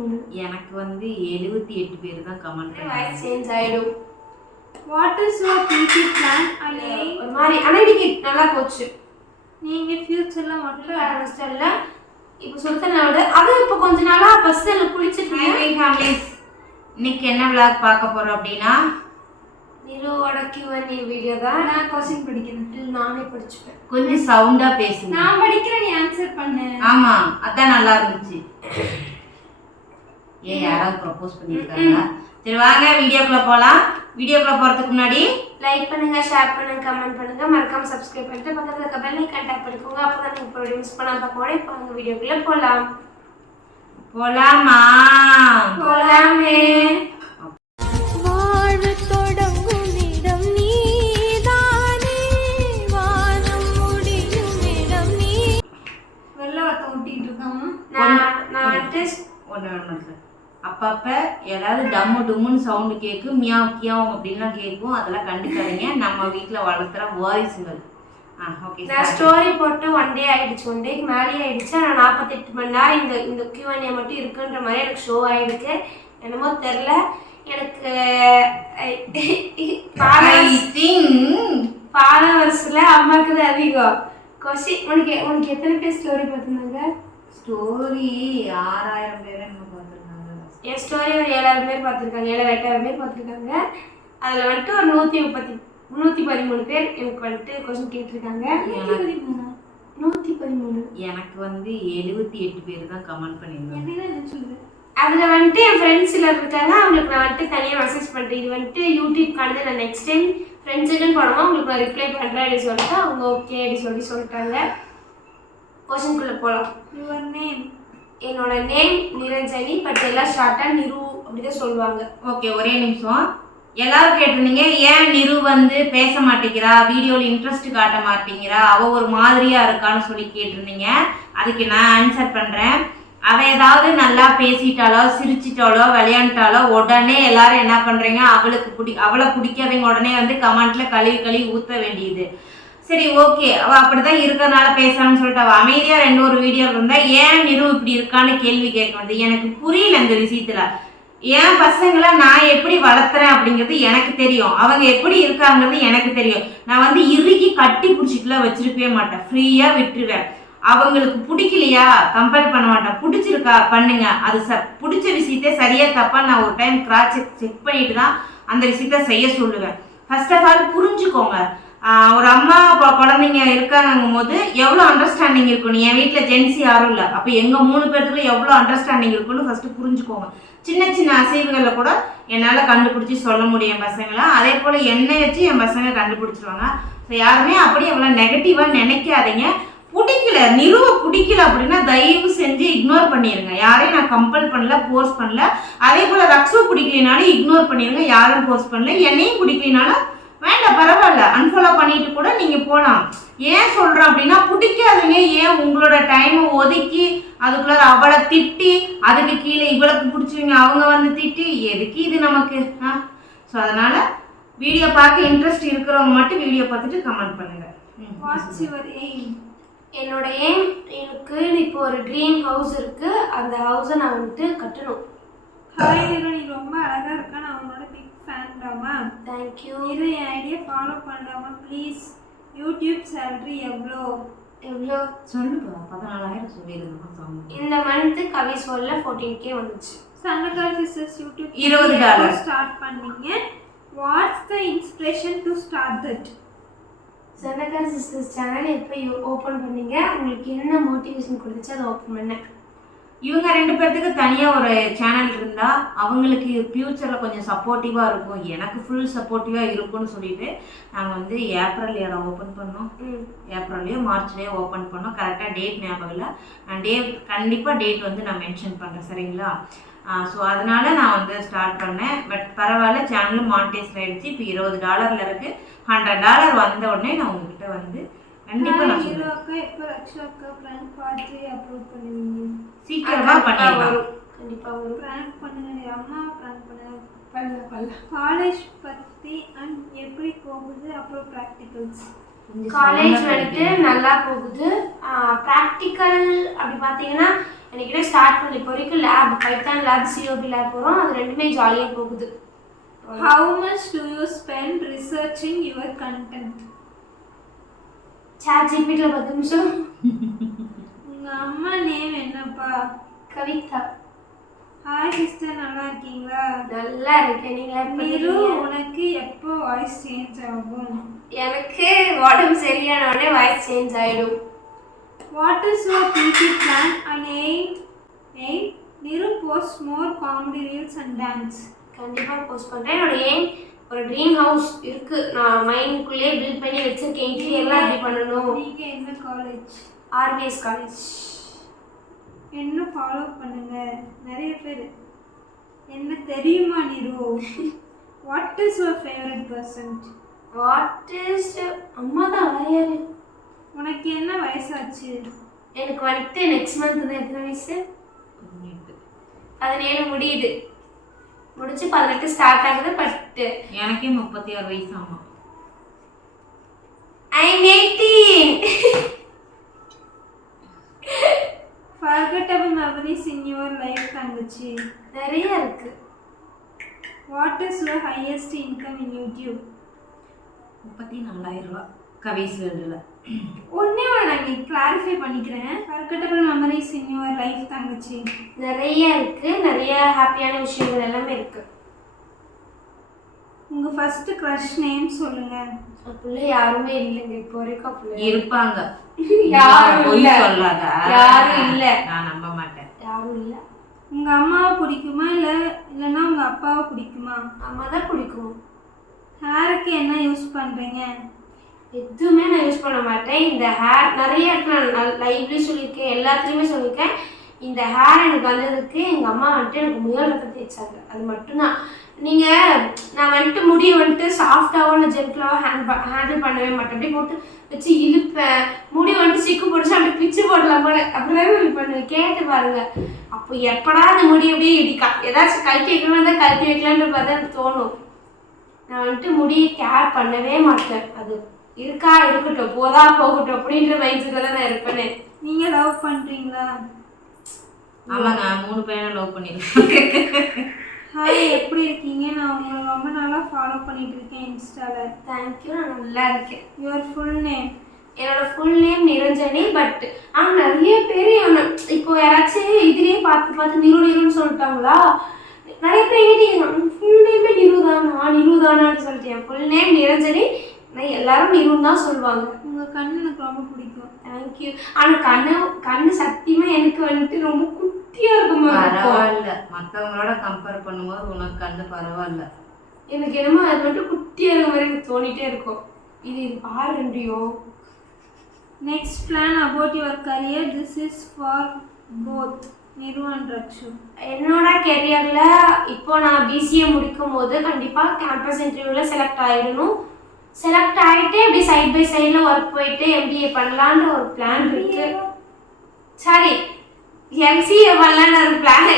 73. எனக்கு வந்து 78 பேர் தான் கமெண்ட் பண்ணாங்க. வாய்ஸ் சேஞ்ச் ஆயிடும். வாட் இஸ் யுவர் பிடி பிளான்? ஒரு மாதிரி ஆனால் இன்னைக்கு நல்லா போச்சு. நீங்கள் ஃபியூச்சரில் மட்டும் ஆரம்பிச்சிட்டல இப்போ சுத்தனோட அது இப்போ கொஞ்ச நாளாக ஃபஸ்ட்டு எனக்கு பிடிச்சிட்டு ஃபேமிலிஸ் இன்னைக்கு என்ன விளாக் பார்க்க போகிறோம் அப்படின்னா நிருவோட Q&A வீடியோ தான். நான் கொஸ்டின் படிக்கிறேன். இல்லை நானே படிச்சுப்பேன். கொஞ்சம் சவுண்டாக பேசுங்க. நான் படிக்கிறேன், நீ ஆன்சர் பண்ணு. ஆமாம் அதான் நல்லா இருந்துச்சு. ஏன் யாராவது ப்ரப்போஸ் பண்ணியிருக்காங்க? சரி வாங்க வீடியோக்குள்ளே போகலாம். வீடியோக்குள்ளே போகிறதுக்கு முன்னாடி லைக் பண்ணுங்க, ஷேர் பண்ணுங்க, கமெண்ட் பண்ணுங்க, மறக்காம சப்ஸ்கிரைப் பண்ணிட்டு பக்கத்துல இருக்க பெல் ஐகான் டேப் பண்ணிக்கோங்க. அப்பதான் நீங்க ப்ரோட மிஸ் பண்ணாம பார்க்க இப்போ அந்த வீடியோக்குள்ள போலாம். போலாமா? போலாமே. வாழ்வு தொடங்கும் இடம் நீதானே, வானம் முடியும் இடம் நீ. வெள்ள வட்டம் ஊட்டிட்டு இருக்காமா? நான் டெஸ்ட் ஒன்று அப்பப்போ ஏதாவது டம்மு டும்முன்னு சவுண்டு கேட்கும், மியாவ் கியாவும் அப்படின்லாம் கேட்கும். அதெல்லாம் கண்டுக்காதீங்க, நம்ம வீட்டில் வளர்த்துற வாரிசுங்கள். ஓகே. நான் ஸ்டோரி போட்டு 1 டே ஆயிடுச்சு, 1 டேக்கு மேலேயே ஆயிடுச்சு. ஆனால் 48 மணி நேரம் இந்த Q&A மட்டும் இருக்குன்ற மாதிரி எனக்கு ஷோ ஆயிடுச்சு. என்னமோ தெரில எனக்கு. ஃபாலோவர்ஸில் அம்மாவுக்கு தான் அதிகம். கொஸ்டின் உனக்கு எத்தனை பேர் ஸ்டோரி பார்த்துருந்தாங்க? ஸ்டோரி 6000 பேர் என்ன பார்த்துருக்காங்க. என் ஸ்டோரி ஒரு 7000 பேர் பார்த்துருக்காங்க, 7000 பேர் பார்த்துருக்காங்க. அதில் வந்துட்டு ஒரு 113 பேர் எனக்கு வந்துட்டு கொஸ்டின் கேட்டிருக்காங்க. 113. எனக்கு வந்து 78 பேர் தான் கமெண்ட் பண்ணியிருந்தாங்க. அதில் வந்துட்டு என் ஃப்ரெண்ட்ஸ் சிலர் இருக்காங்க, அவங்களுக்கு நான் வந்துட்டு தனியாக மெசேஜ் பண்ணுறேன். இது வந்துட்டு யூடியூப்கானது, நான் நெக்ஸ்ட் டைம் ஃப்ரெண்ட்ஸுக்குன்னு போனோமா உங்களுக்கு நான் ரிப்ளை பண்ணுறேன் அப்படின்னு சொல்லிட்டு அவங்க ஓகே அப்படி சொல்லிட்டாங்க. கொஸ்டின்குள்ளே போகலாம். Your name? என்னோட நேம் நிரஞ்சனி, பட் எல்லாம் ஷார்ட்டாக நிரு அப்படிதான் சொல்லுவாங்க. ஓகே, ஒரே நிமிஷம். எல்லாரும் கேட்டிருந்தீங்க ஏன் நிரு வந்து பேச மாட்டேங்கிறா, வீடியோவில் இன்ட்ரெஸ்ட் காட்ட மாட்டேங்கிறா, அவள் ஒரு மாதிரியாக இருக்கான்னு சொல்லி கேட்டிருந்தீங்க. அதுக்கு நான் ஆன்சர் பண்ணுறேன். அவள் ஏதாவது நல்லா பேசிட்டாலோ சிரிச்சிட்டாலோ விளையாண்டாலோ உடனே எல்லாரும் என்ன பண்ணுறீங்க, அவளை பிடிக்காதவங்க உடனே வந்து கமெண்ட்டில் கழுவி ஊற்ற வேண்டியது. சரி ஓகே, அவள் அப்படி தான் இருக்கிறதுனால பேசலான்னு சொல்லிட்டு அவள் அமைதியாக 2 வீடியோ இருந்தால் ஏன் நிரு இப்படி இருக்கான்னு கேள்வி கேட்க வேண்டியது. எனக்கு புரியல இந்த விஷயத்தில். என் பசங்களை நான் எப்படி வளர்த்துறேன் அப்படிங்கிறது எனக்கு தெரியும், அவங்க எப்படி இருக்காங்கிறது எனக்கு தெரியும். நான் வந்து இறுக்கி கட்டி பிடிச்சிட்டுலாம் வச்சிருக்கவே மாட்டேன், ஃப்ரீயாக விட்டுருவேன். அவங்களுக்கு பிடிக்கலையா கம்பேர் பண்ண மாட்டேன், பிடிச்சிருக்கா பண்ணுங்க. அது பிடிச்ச விஷயத்த சரியா தப்பா நான் ஒரு டைம் கிராஸ் செக் பண்ணிட்டு தான் அந்த விஷயத்த செய்ய சொல்லுவேன். ஃபர்ஸ்ட் ஆஃப் ஆல் புரிஞ்சுக்கோங்க, ஒரு அம்மா குழந்தைங்க இருக்காங்கும் போது எவ்வளோ அண்டர்ஸ்டாண்டிங் இருக்கணும். என் வீட்டில் ஜென்சி யாரும் இல்லை, அப்போ எங்கள் 3 பேருக்குள்ள எவ்வளோ அண்டர்ஸ்டாண்டிங் இருக்குன்னு ஃபஸ்ட்டு புரிஞ்சுக்கோங்க. சின்ன அசைவுகளில் கூட என்னால் கண்டுபிடிச்சி சொல்ல முடியும் என் பசங்களை. அதே போல் என்னை வச்சு என் பசங்க கண்டுபிடிச்சிருவாங்க. ஸோ யாருமே அப்படி அவ்வளோ நெகட்டிவாக நினைக்காதீங்க. நிருவை பிடிக்கல அப்படின்னா தயவு செஞ்சு இக்னோர் பண்ணிடுங்க. யாரையும் நான் கம்பல் பண்ணல, ஃபோர்ஸ் பண்ணல. அதே போல் ரக்ஸோ பிடிக்கலினாலும் இக்னோர் பண்ணிடுங்க, யாரும் ஃபோர்ஸ் பண்ணல. என்னையும் பிடிக்கலினாலும் வேண்டாம் பரவாயில்ல, அன்ஃபாலோ பண்ணிட்டு கூட நீங்கள் போகலாம். ஏன் சொல்கிறேன் அப்படின்னா, பிடிக்காதவங்க ஏன் உங்களோட டைமை ஒதுக்கி அதுக்குள்ள அவளை திட்டி அதுக்கு கீழே இவளுக்கு பிடிச்சவங்க அவங்க வந்து திட்டி எதுக்கு இது நமக்கு? ஸோ அதனால் வீடியோ பார்க்க இன்ட்ரெஸ்ட் இருக்கிறவங்க மட்டும் வீடியோ பார்த்துட்டு கமெண்ட் பண்ணுங்க. What's your aim? என்னோட எய்ம், எனக்கு இப்போ ஒரு ட்ரீம் ஹவுஸ் இருக்கு, அந்த ஹவுஸை நான் வந்துட்டு கட்டணும். ஹாய் நிரு, நீ ரொம்ப அழகா இருக்கா, நான் உன்னோட பிக் ஃபேன் தாமா. தேங்க்யூ. இது என் ஐடியா ஃபாலோ பண்ணலாமா ப்ளீஸ்? யூடியூப் சேலரி எவ்வளோ சொல்லுப்பா. 14000 சொல்லியிருந்தோம். இந்த மந்த்து கவிசோல்ல 14K வந்துச்சு. சன்னகால் சிஸ்டர்ஸ் யூடியூப் $20 ஸ்டார்ட் பண்ணீங்க. What's the inspiration to start that? சன்னகால் சிஸ்டர்ஸ் சேனல் எப்போ ஓப்பன் பண்ணீங்க, உங்களுக்கு என்ன மோட்டிவேஷன் கொடுத்துச்சு அதை ஓப்பன் பண்ணேன்? இவங்க 2 பேர்த்துக்கு தனியாக ஒரு சேனல் இருந்தால் அவங்களுக்கு ஃப்யூச்சரில் கொஞ்சம் சப்போர்ட்டிவாக இருக்கும், எனக்கு ஃபுல் சப்போர்ட்டிவாக இருக்கும்னு சொல்லிட்டு நாங்கள் வந்து ஏப்ரல் ஓப்பன் பண்ணோம். ஏப்ரல்லையோ மார்ச்லேயோ ஓப்பன் பண்ணோம். கரெக்டாக டேட் ஞாபகம் இல்லை. கண்டிப்பாக டேட் வந்து நான் மென்ஷன் பண்ணுறேன், சரிங்களா? ஸோ அதனால் நான் வந்து ஸ்டார்ட் பண்ணேன். பட் பரவாயில்ல, சேனலும் மானிட்டைஸ் ஆகிடுச்சு. இப்போ $20 இருக்குது. $100 வந்த உடனே நான் உங்ககிட்ட வந்து கண்டிப்பாக நான் சொல்லுவேன். இப்போ ரக்ஷாக்கா பிராங்க் பார்த்து அப்லோட் பண்ணுவீங்க? சீக்கிரமாக பண்ணிடலாம். கண்டிப்பாக வரும். பிராங்க் பண்ணுங்க, அம்மா பிராங்க் பண்ண காலேஜ் பற்றி அண்ட் எப்படி போகுது, அப்புறம் ப்ராக்டிகல்ஸ். காலேஜ் வந்துட்டு நல்லா போகுது. ப்ராக்டிக்கல் அப்படி பார்த்தீங்கன்னா எனக்கு ஸ்டார்ட் பண்ணி இப்போ வரைக்கும் lab Python lab COP lab போகிறோம். அது ரெண்டுமே ஜாலியாக போகுது. How much do you spend researching your content? Chat ஜிபிடியில் 10 நிமிஷம். உங்கள் அம்மா நேம் என்னப்பா? கவிதா. ஹாய் சிஸ்டர், நல்லா இருக்கீங்களா? நல்லா இருக்கேன். நீங்கள் நிரு, உனக்கு எப்போ வாய்ஸ் சேஞ்ச் ஆகும்? எனக்கு உடம்பு சரியான உடனே வாய்ஸ் சேஞ்ச் ஆகிடும். What is your PT plan and aim? Niru post more comedy reels and dance. கண்டிப்பாக போஸ்ட் பண்ணுறேன். என்னோட ஏம் ஒரு ட்ரீம் ஹவுஸ் இருக்குது. நான் மைண்டுக்குள்ளேயே பில்ட் பண்ணி வச்சுருக்கேன். இன்டீரியர்லாம் எப்படி பண்ணணும். நீங்கள் என்ன காலேஜ்? RVS college. என்ன ஃபாலோ பண்ணுங்க நிறைய பேர். என்ன தெரியுமா Niru? What is your favourite person? What is அம்மா தான் வரையாரு. உனக்கு என்ன வயசாச்சு? எனக்கு வந்துட்டு நெக்ஸ்ட் மந்த் தான். எத்தனை வயசு? 17 முடியுது. முடிச்சு 18 ஸ்டார்ட் ஆகுது. பட் எனக்கே 36 வயசு. ஆமா, I'm 18. Forgettable memories in your life தங்கச்சி? நிறைய இருக்கு. What is your highest income in YouTube? 34,000 ரூபாய் கவிஸ் வேர்ல்டில். ஒன்னே நான் கிளாரிஃபை பண்ணிக்கிறேன். Forgettable memories in your life தங்கச்சி? நிறைய இருக்கு. நிறைய ஹாப்பியான விஷயங்கள் எல்லாமே இருக்கு. உங்க ஃபர்ஸ்ட் க்ரஷ் நேம் சொல்லுங்க. அப்படில யாருமே இல்லைங்க இப்போ வரைக்கும். அப்படில இருப்பாங்க. யாரும் போய் இல்ல. சொல்லாத. யாரும் இல்ல. நான் நம்ப மாட்டேன். யாரும் இல்ல. உங்க அம்மாவை பிடிக்குமா இல்லைன்னா உங்க அப்பாவை பிடிக்குமா? அம்மா தான் பிடிக்கும். ஹேருக்கு என்ன யூஸ் பண்றீங்க? எதுவுமே நான் யூஸ் பண்ண மாட்டேன். இந்த ஹேர் நிறைய இடத்துல நான் லைவ்லேயும் சொல்லியிருக்கேன், எல்லாத்துலேயுமே சொல்லியிருக்கேன். இந்த ஹேர் எனக்கு வந்ததுக்கு எங்கள் அம்மா வந்துட்டு எனக்கு முயல் ரத்தம் தேய்ச்சாங்க. அது மட்டும்தான். நான் வந்துட்டு முடியை வந்துட்டு சாஃப்டாவோ இல்லை ஜென்டலாவோ ஹேண்டில் பண்ணவே மாட்டேன். அப்படியே போட்டு வச்சு இழுப்பேன். முடி வந்துட்டு சிக்கு பிடிச்சி அப்படியே பிச்சு போடலாம் போல அப்படிதான் பண்ணுவேன். கேட்டு பாருங்க. அப்போ எப்படா அந்த முடி அப்படியே ஏதாச்சும் கழட்டி வைக்கலாம்னு தான் கழட்டி வைக்கலான்னு பார்த்தா எனக்கு தோணும். நான் வந்துட்டு முடியை கேர் பண்ணவே மாட்டேன். அது இருக்கா இருக்கட்டும், போதா போகட்டும் அப்படின்ற மைண்ட் செட்டில் தான் நான் இருப்பேனே. நீங்க லவ் பண்றீங்களா? ஆமாங்க, 3 பேரை லவ் பண்ணிருக்கேன். ஹாய், எப்படி இருக்கீங்க? நான் உங்களை ரொம்ப நாளாக ஃபாலோ பண்ணிட்டு இருக்கேன் இன்ஸ்டால. தேங்க்யூ, நான் நல்லா இருக்கேன். Your full name? என்னோட ஃபுல் நேம் நிரஞ்சனி. பட் ஆனால் நிறைய பேர் இப்போ யாராச்சும் இதுலேயே பார்த்து நிருன்னு சொல்லிட்டாங்களா? நிறைய பேர் எங்கிட்ட ஃபுல் நேமே நிருதானான்னு சொல்லிட்டு என் ஃபுல் நேம் நிரஞ்சனி. நான் எல்லாரும் நிருன்னு தான் சொல்லுவாங்க. உங்கள் கண் எனக்கு ரொம்ப பிடிக்கும். தேங்க்யூ. ஆனால் கண்ணு சத்தியமாக எனக்கு வந்துட்டு ரொம்ப குட்டியாக இருக்கும். பரவாயில்ல, மற்றவங்களோட கம்பேர் பண்ணும்போது உனக்கு கண்ணு பரவாயில்ல. எனக்கு என்னமோ அது மட்டும் குட்டியாக இருக்க மாதிரி எனக்கு தோணிட்டே இருக்கும். இது பாரு ரெண்டியோ. Next plan about your career. This is for both Niru and Rakshu. என்னோட கெரியரில் இப்போ நான் பிசிஏ முடிக்கும் போது கண்டிப்பாக கேம்பஸ் இன்டர்வியூவில் செலக்ட் ஆகிடணும். செலக்ட் ஆகிட்டு இப்படி சைட் பை சைடில் ஒர்க் போயிட்டு எம்பிஏ பண்ணலான்ற ஒரு பிளான் இருக்கு. சாரி, எம்சிஏ பண்ணலான்னு ஒரு பிளான்.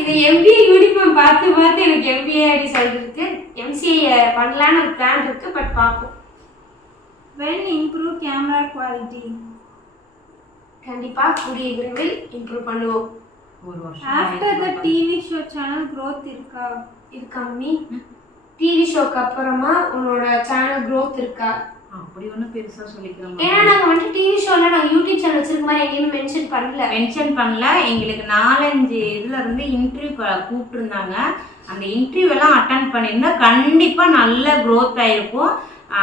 இது எம்பிஏ யூனிஃபார்ம் பார்த்து எனக்கு எம்பிஏ அப்படி சொல்லிருக்கு. எம்சிஏ பண்ணலான்னு ஒரு பிளான் இருக்கு. பட் பார்ப்போம். when improve camera quality? கண்டிப்பாக கூடிய விரைவில் இம்ப்ரூவ் பண்ணுவோம். ஒரு வருஷம் after the TV show channel growth இருக்கா? இது கம்மி. டிவி ஷோக்கு அப்புறமா உன்னோட சேனல் growth இருக்கா? அப்படி ஒன்றும் பெருசாக சொல்லிக்கிறோம். ஏன்னா நாங்கள் வந்துட்டு டிவி ஷோவில் நாங்கள் யூடியூப் சேனல் வச்சிருக்க மாதிரி எங்கேயுமே மென்ஷன் பண்ணல. எங்களுக்கு 4-5 இதில் இருந்து இன்டர்வியூ கூப்பிட்டுருந்தாங்க. அந்த இன்டர்வியூலாம் அட்டன் பண்ணியிருந்தா கண்டிப்பாக நல்ல க்ரோத் ஆகிருக்கும்.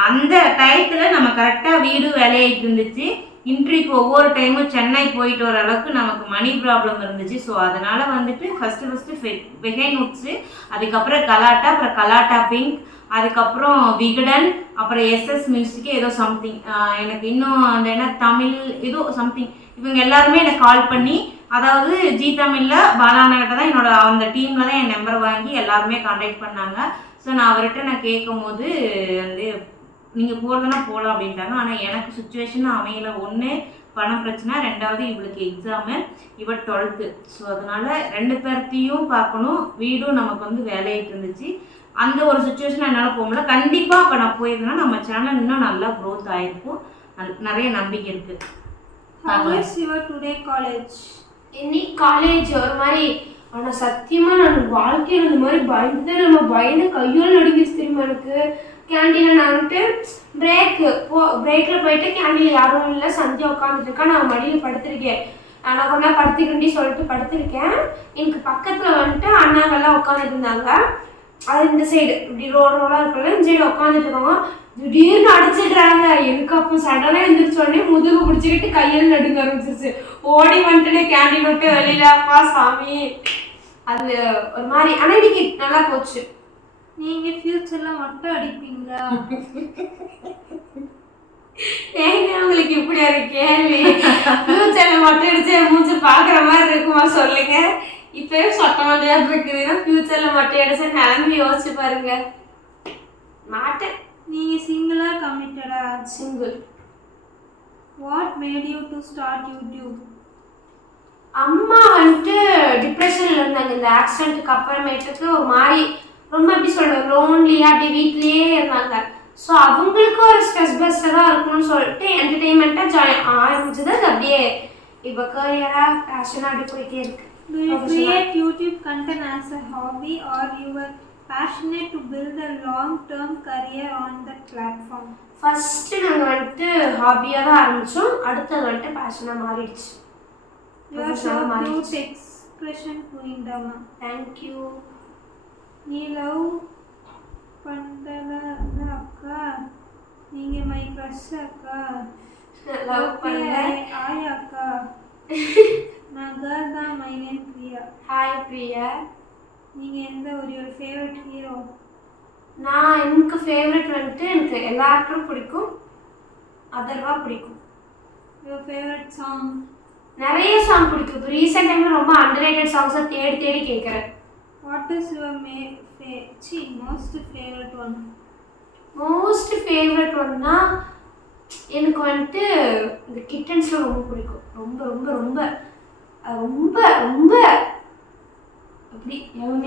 அந்த டயத்தில் நம்ம கரெக்டாக வீடு வேலையாகிட்டு இருந்துச்சு. இன்டர்வியூக்கு ஒவ்வொரு டைமும் சென்னை போயிட்டு வர அளவுக்கு நமக்கு மணி ப்ராப்ளம் இருந்துச்சு. ஸோ அதனால் வந்துட்டு ஃபஸ்ட்டு வெகை நுட்ஸு, அதுக்கப்புறம் கலாட்டா, அப்புறம் கலாட்டா பிங்க், அதுக்கப்புறம் விகடன், அப்புறம் எஸ்எஸ் மியூசிக்கு ஏதோ சம்திங். எனக்கு இன்னும் அந்த என்ன தமிழ் ஏதோ சம்திங். இவங்க எல்லாருமே எனக்கு கால் பண்ணி, அதாவது ஜி தமிழில் பாலானகிட்ட தான் என்னோட அந்த டீமில் தான் என் நம்பர் வாங்கி எல்லாருமே கான்டாக்ட் பண்ணாங்க. ஸோ நான் அவர்கிட்ட நான் கேட்கும் போது வந்து நீங்கள் போகிறதுனா போகலாம் அப்படின்ட்டாங்க. ஆனால் எனக்கு சுச்சுவேஷன் அமையல. ஒன்று பணம் பிரச்சனை, 2வது இவளுக்கு எக்ஸாமு, இவள் 12th. ஸோ அதனால் 2 பேர்த்தையும் பார்க்கணும். வீடும் நமக்கு வந்து வேலையிட்டு இருந்துச்சு. அந்த ஒரு சுச்சுவேஷன் என்னால் போக முடியல. கண்டிப்பாக அப்போ நான் போயிருந்தேன்னா நம்ம சேனல் இன்னும் நல்லா க்ரோத் ஆகிருக்கும். நிறைய நம்பிக்கை இருக்குது. How was your today college? இன்னைக்கு காலேஜ் ஒரு மாதிரி, ஆனால் சத்தியமாக நான் வாழ்க்கையில் இந்த மாதிரி பயந்து கையோடு நடுங்கிச்சு தெரியுமா எனக்கு. கேண்டீனில் நான் வந்துட்டு பிரேக்கில் போயிட்டு கேண்டீனில் யாரும் இல்லை, சந்தியா உட்காந்துருக்கேன், நான் மடியில் படுத்திருக்கேன். நான் கொஞ்ச நேரம் படுத்துக்கிட்டே சொல்லிட்டு படுத்திருக்கேன். எனக்கு பக்கத்தில் வந்துட்டு அண்ணாங்கெல்லாம் உட்காந்துட்டு இருந்தாங்க. அது இந்த சைடு இப்படி ரோடாக இருக்கல, இந்த சைடு உட்காந்துட்டு இருக்காங்க. திடீர்னு அடிச்சிடுறாங்க. எனக்கு அப்போ சடனாக எழுந்திரிச்ச உடனே முதுகு பிடிச்சிக்கிட்டு கையில் நடுங்க ஆரம்பிச்சிருச்சு. ஓடி வந்துட்டு கேண்டீன் விட்டு வெளியிலப்பா சாமி. அது ஒரு மாதிரி. ஆனால் இன்னைக்கு நல்லா போச்சு. நீங்க ஃபியூச்சர்ல மட்டும் அடிப்பீங்களா? ஏங்க உங்களுக்கு இப்படி ஒரு கேள்வி? ஃபியூச்சர்ல மட்டும் அடிச்சு மூச்சு பாக்குற மாதிரி இருக்குமா சொல்லுங்க. இப்பவே சொட்ட மாட்டையா இருக்குதுன்னா ஃபியூச்சர்ல மட்டும் அடிச்ச நிலைமை யோசிச்சு பாருங்க. மாட்டேன். நீங்க சிங்கிளா கமிட்டடா? Single. What made you to start YouTube? அம்மா வந்துட்டு டிப்ரெஷன்ல இருந்தாங்க. இந்த ஆக்சிடென்ட்டுக்கு அப்புறமேட்டுக்கு ஒரு மாதிரி ரொம்ப எப்படி சொல்றது, லோன்லியா அப்படி வீட்லயே இருந்தாங்க. ஸோ அவங்களுக்கு ஒரு ஸ்ட்ரெஸ் பஸ்டராக இருக்கணும்னு சொல்லிட்டு என்டர்டெயின்மெண்ட்டாக ஜாயின் ஆரம்பிச்சது. அது அப்படியே இப்போ கரியராக பேஷனாக அப்படி போயிட்டே இருக்கு. Do you create YouTube content as a hobby or you were passionate to build a long-term career on that platform? First நாங்கள் வந்துட்டு ஹாபியாக தான் ஆரம்பித்தோம். அடுத்தது வந்துட்டு பேஷனாக மாறிடுச்சு. You are so cute expression புரியுண்டாமா. தேங்க்யூ. நீ லவ் பண்றல அக்கா, நீங்க மை க்ரஷ் அக்கா. லவ் பண்ணுறேன். ஹாய் அக்கா. நான் கேர்ள் தான். My name Priya. Hi Priya. நீங்க எந்த ஒரு ஃபேவரட் ஹீரோ? நான் எனக்கு ஃபேவரட் வந்துட்டு எனக்கு எல்லா ஆக்டரும் பிடிக்கும். அதர்வா பிடிக்கும். Your favorite song? நிறைய சாங் பிடிக்கும். இப்போ ரீசெண்ட் டைமில் ரொம்ப அண்டர்ரேட்டட் சாங்ஸை தேடி கேட்குறேன். What is your most favorite one? Most favourite ஒன்னா எனக்கு வந்துட்டு இந்த கிட்டன்ஸ்லாம் ரொம்ப பிடிக்கும். ரொம்ப ரொம்ப ரொம்ப ரொம்ப ரொம்ப அப்படி எவ்வளோ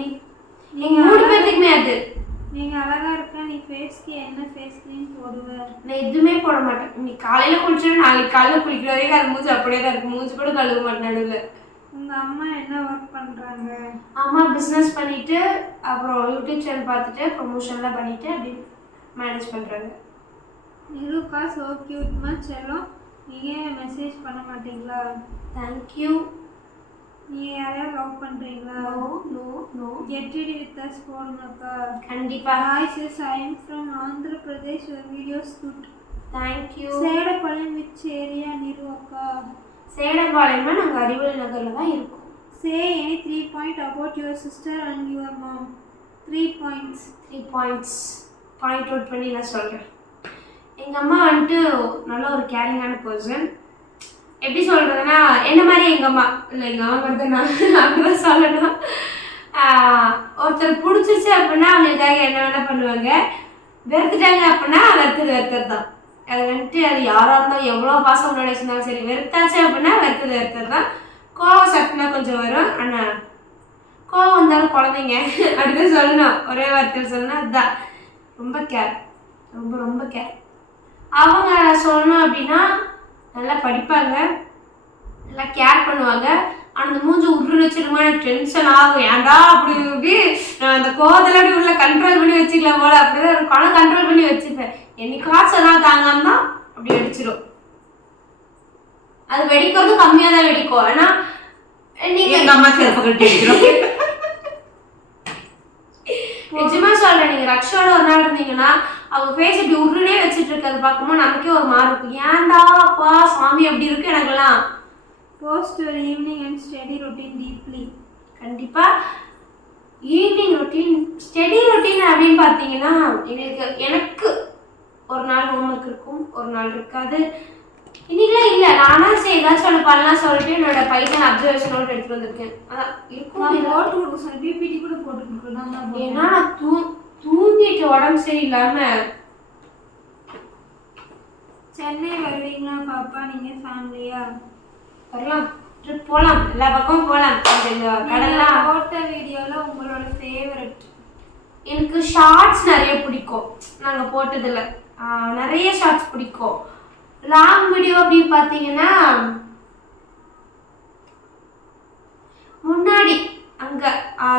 நீங்கள் 3 பேர்த்துக்குமே அது. நீங்க அழகா இருக்க. நீ ஃபேஸ்க்கு என்ன ஃபேஸ் க்ரீம் போடுவ? நான் எதுவுமே போட மாட்டேன். இன்னைக்கு காலையில் குளிச்சுட்டு நாளைக்கு காலையில் குளிக்கிற வரைக்கும் அது மூஞ்சி அப்படியே தான் இருக்கும். மூஞ்சி கூட கழுவ மாட்டேன் நடுவில். உங்க அம்மா என்ன ஒர்க் பண்றாங்க? அம்மா பிஸ்னஸ் பண்ணிட்டு அப்புறம் யூடியூப் சேனல் பார்த்துட்டு ப்ரொமோஷன்லாம் பண்ணிட்டு அப்படி மேனேஜ் பண்ணுறாங்க. நிருக்கா சோ கியூட்மா செல்லம். நீங்க மெசேஜ் பண்ண மாட்டீங்களா? தேங்க்யூ. நீங்க யாரையாவது லவ் பண்றீங்களா? No no no. Get ready with us போடுங்கக்கா. கண்டிப்பாக. Hi sis, I am from Andhra Pradesh. Your videos good. Thank you. Sedapalayam which area நிரு அக்கா? சேடப்பாளையம்னா நாங்கள் அறிவொளி நகரில் தான் இருக்கோம். Say any 3 point about your sister and your mom. 3 points. 3 points point out பண்ணி நான் சொல்கிறேன். எங்கள் அம்மா வந்துட்டு நல்ல ஒரு கேரிங்கான பர்சன். எப்படி சொல்கிறதுன்னா என்ன மாதிரி எங்கள் அம்மா இல்லை, எங்கள் அம்மா வந்து நான் அப்படிதான் சொல்லணும். ஒருத்தர் பிடிச்சிச்சு அப்படின்னா அவங்களுக்காக என்ன வேணால் பண்ணுவாங்க. வெறுத்துட்டாங்க அப்படின்னா வெறுத்தது தான். அது வந்துட்டு அது யாராக இருந்தாலும் எவ்வளோ பாசம் முன்னாடி வச்சுருந்தாலும் சரி, வெறுத்தாச்சு அப்படின்னா வெறுத்தது தான். கோவம் சட்டுனா கொஞ்சம் வரும். ஆனால் கோவம் வந்தாலும் குழந்தைங்க அப்படின்னு சொல்லணும். ஒரே வார்த்தையில் சொல்லணும். அதுதான் ரொம்ப கேர். ரொம்ப ரொம்ப கேர். அவங்க சொல்லணும் அப்படின்னா நல்லா படிப்பாங்க, நல்லா கேர் பண்ணுவாங்க. அந்த மூஞ்சி உருன்னு வச்சிருமா எனக்கு டென்ஷன் ஆகும். ஏன்டா அப்படி இப்படி நான் அந்த கோவத்தில் அப்படி உள்ள கண்ட்ரோல் பண்ணி வச்சுக்கலாம் போல அப்படிதான் இருக்கும். ஆனால் கண்ட்ரோல் பண்ணி வச்சுப்பேன். என்னைக்காச்சும் எல்லாம் தாங்காம தான் அப்படி வெடிச்சிடும். அது வெடிக்கிறது கம்மியாக தான் வெடிக்கும். ஆனால் நீங்கள் அம்மா செருப்பு கட்டி வைக்கிறோம். நிஜமா சொல்றேன். நீங்க ரக்ஷோட ஒரு நாள் இருந்தீங்கன்னா அவங்க ஃபேஸ் இப்படி உருனே வச்சுட்டு இருக்கிறது பார்க்கும்போது நமக்கே ஒரு மாதிரி இருக்கும். ஏன்டா அப்பா சாமி அப்படி இருக்கு எனக்குலாம். Post your evening and study routine deeply. கண்டிப்பா ஈவினிங் ரொட்டீன் ஸ்டடி ரொட்டீன் அப்படின்னு பார்த்தீங்கன்னா எனக்கு ஒரு நாள் ஹோம்ஒர்க் இருக்கும், ஒரு நாள் இருக்காது. இன்னைக்கெல்லாம் இல்லை, நானா சரி ஏதாச்சும் ஒன்று பண்ணலாம் சொல்லிட்டு என்னோட பைத்தன் அப்சர்வேஷன் நோட் எடுத்துட்டு வந்திருக்கேன். அதான் இருக்கும். போட்டு கொடுக்க சொல்லி பிபிடி கூட போட்டு கொடுக்குறேன். ஏன்னா நான் தூங்கிட்டு உடம்பு சரியில்லாம. சென்னை வருவீங்களா பாப்பா நீங்க ஃபேமிலியா? வரலாம், ட்ரிப் போகலாம், எல்லா பக்கமும் போகலாம். கடலாம் போட்ட வீடியோல உங்களோட ஃபேவரட்? எனக்கு எனக்கு ஷார்ட்ஸ் நிறைய பிடிக்கும். நாங்கள் போட்டதில் நிறைய ஷார்ட்ஸ் பிடிக்கும். லாங் வீடியோ அப்படின்னு பார்த்தீங்கன்னா முன்னாடி அங்கே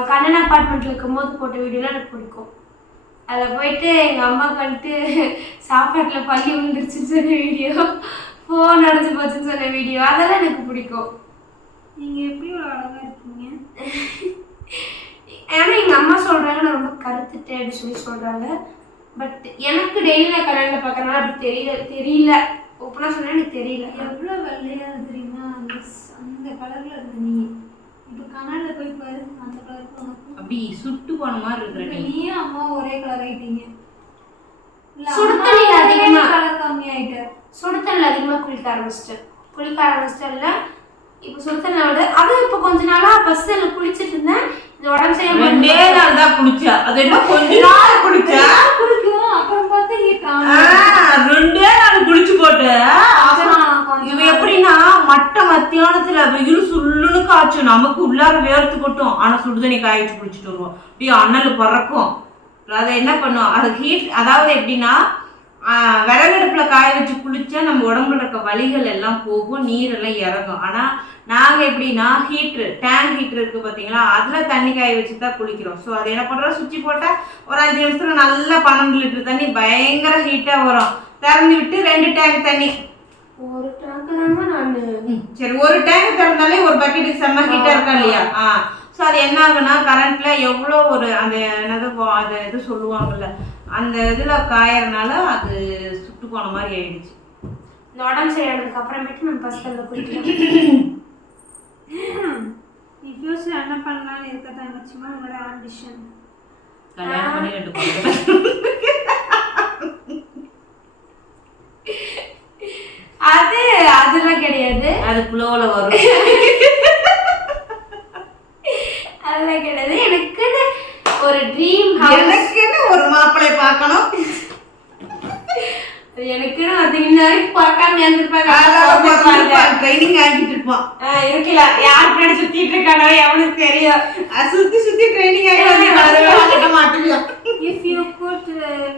கண்ணன் அப்பார்ட்மெண்ட்டில் இருக்கும்போது போட்ட வீடியோலாம் எனக்கு பிடிக்கும். அதில் போயிட்டு எங்கள் அம்மாவுக்கு வந்துட்டு சாப்பாட்டில் பள்ளி விழுந்துருச்சுன்னு சொன்ன வீடியோ, ஃபோன் அடைச்சி போச்சுன்னு சொன்ன வீடியோ, அதெல்லாம் எனக்கு பிடிக்கும். நீங்கள் எப்படி ஒரு அழகாக இருக்கீங்க? ஏன்னா எங்கள் அம்மா சொல்கிறாங்க நான் ரொம்ப கருத்துட்டேன் அப்படின்னு சொல்லி சொல்கிறாங்க. பட் எனக்கு டெய்லி நான் கல்யாணில் பார்க்கறனால அப்படி தெரியல. ஓப்பனாக சொன்னால் எனக்கு தெரியல. எவ்வளோ வெள்ளையாக தெரியுமா? அந்த கலரில் இருந்த நீ இப்போ கண்ணாடியில் போய் பாரு, அந்த கலருக்கு உனக்கு அப்படி சுட்டு போன மாதிரி இருக்கிற நீயும் அம்மா ஒரே கலர் ஆகிட்டீங்க. சுடுதண்ணியில் அதிகமாக கலர் கம்மி ஆகிட்ட. சுடுதண்ணில் அதிகமாக குளிக்க ஆரம்பிச்சிட்டேன் இல்லை. இப்போ சுடுதண்ணில் விட அதுவும் இப்போ கொஞ்ச நாளாக ஃபர்ஸ்ட் அதில் குளிச்சுட்டு இருந்தேன். இந்த உடம்பு சரியாக 2 நாள் தான் குளிச்சா. அது என்ன கொஞ்ச நாள் குளிச்சா? குளிக்கும் அப்புறம் பார்த்து 2 நாள் குளிச்சு போட்டு இவ எப்படின்னா மத்தியானத்துல வெயில் சுள்ளுன்னு காய்ச்சும், நமக்கு உள்ளார வேர்த்து கொட்டும். ஆனா சுடுதண்ணி காய்ச்சி குளிச்சுட்டு வருவோம், அப்படியே அனல் பறக்கும். அதை என்ன பண்ணும், அது ஹீட். அதாவது எப்படின்னா விறகடுப்புல காய வச்சு குளிச்சா நம்ம உடம்புல இருக்க வலிகள் எல்லாம் போகும், நீரெல்லாம் இறங்கும். ஆனா நாங்க எப்படின்னா டேங்க் ஹீட்டர் இருக்கு பாத்தீங்களா, அதுல தண்ணி காய வச்சு தான் குளிக்கிறோம். ஸோ அதை என்ன பண்றோம், சுவிட்ச் போட்டா ஒரு 5 நிமிஷத்துல நல்லா 12 லிட்டர் தண்ணி பயங்கர ஹீட்டா வரும். திறந்து விட்டு 2 டேங்க் தண்ணி, ஒரு டேங்க் தாங்க நான் சரி ஒரு டேங்க் திறந்தாலே ஒரு பக்கெட்டுக்கு செம்ம ஹீட்டா இருக்கா இல்லையா? ஸோ அது என்ன ஆகுனா கரண்ட்ல எவ்வளோ ஒரு அந்த என்னது அதை இது சொல்லுவாங்கல்ல, அந்த இதுல காயறதுனால அது சுட்டு போன மாதிரி ஆயிடுச்சு. இந்த உடம்பு சரியானதுக்கு அப்புறமேட்டு நம்ம பசங்களை குளிக்கலாம். ஃபியூச்சர் என்ன பண்ணலான்னு இருக்க தங்கச்சிமா உங்களோட ஆம்பிஷன்? கல்யாணம் பண்ணி 2 குழந்தை. அதெல்லாம் கிடையாது, அது புலோல வரும். அதெல்லாம் கிடையாது. எனக்குன்னு ஒரு ட்ரீம் எனக்குன்னு ஒரு மாப்பிள்ளை பார்க்கணும். எனக்குன்னு அது இன்னும் பார்க்காம இருந்திருப்பாங்க. ட்ரைனிங் ஆகிட்டு இருப்பான் இருக்கல, யார் பின்னாடி சுத்திட்டு இருக்கானோ எவனுக்கு தெரியும். சுத்தி ட்ரைனிங் ஆகி மாட்டேங்க. If you could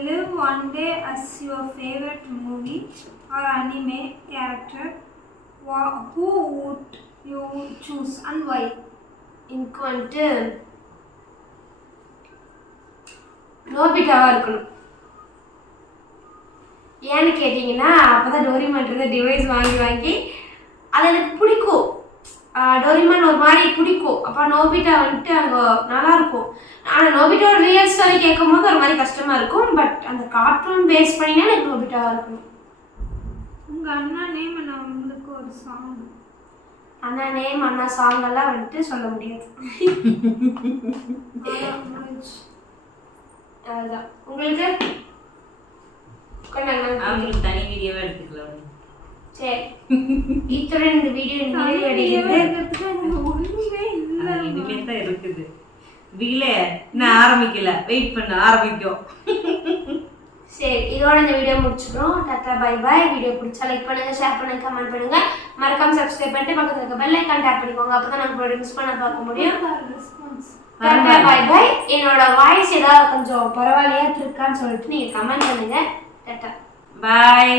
live one day as your favorite movie or anime character, who would you choose and why? எனக்கு வந்துட்டு நோபிட்டாவா இருக்கணும். ஏன்னு கேட்டிங்கன்னா அப்போதான் டோரிமான் டிவைஸ் வாங்கி அது எனக்கு பிடிக்கும். டோரிமான் ஒரு மாதிரி பிடிக்கும். அப்போ நோபிட்டா வந்துட்டு அங்கே நல்லாயிருக்கும். ஆனால் நோபிட்டாவோட ரியல் ஸ்டோரி கேட்கும் போது ஒரு மாதிரி கஷ்டமாக இருக்கும். பட் அந்த கார்ட்டூன் பேஸ் பண்ணினா எனக்கு நோபிட்டாவாக இருக்கணும். உங்கள் அண்ணா நேம் என்ன? உங்களுக்கு ஒரு சாங் அண்ணா நேம் அண்ணா சாங்கெல்லாம் வந்துட்டு சொல்ல முடியாது. அதுதான் உங்களுக்கு அவங்களுக்கு தனி வீடியோவே எடுத்துக்கலாம். சரி, இத்துடன் இந்த வீடியோ நிறைவடைகிறது. இனிமே தான் இருக்குது வீலே, நான் ஆரம்பிக்கல, வெயிட் பண்ண ஆரம்பிக்கும். சரி, இதோட இந்த வீடியோ முடிச்சுக்கிறோம். Tata bye bye. வீடியோ பிடிச்சா லைக் பண்ணுங்க, ஷேர் பண்ணுங்க, கமெண்ட் பண்ணுங்க, மறக்காம சப்ஸ்கிரைப் பண்ணிட்டு பக்கத்துல இருக்க பெல் ஐகான் டேப் பண்ணிக்கோங்க. அப்பதான் நம்மளோட மிஸ் பண்ண பார்க்க முடியும். Tata bye bye. என்னோட வாய்ஸ் ஏதாவது கொஞ்சம் பரவாயில்லையா இருக்கான்னு சொல்லிட்டு நீங்க கமெண்ட் பண்ணுங்க. டாடா பாய்.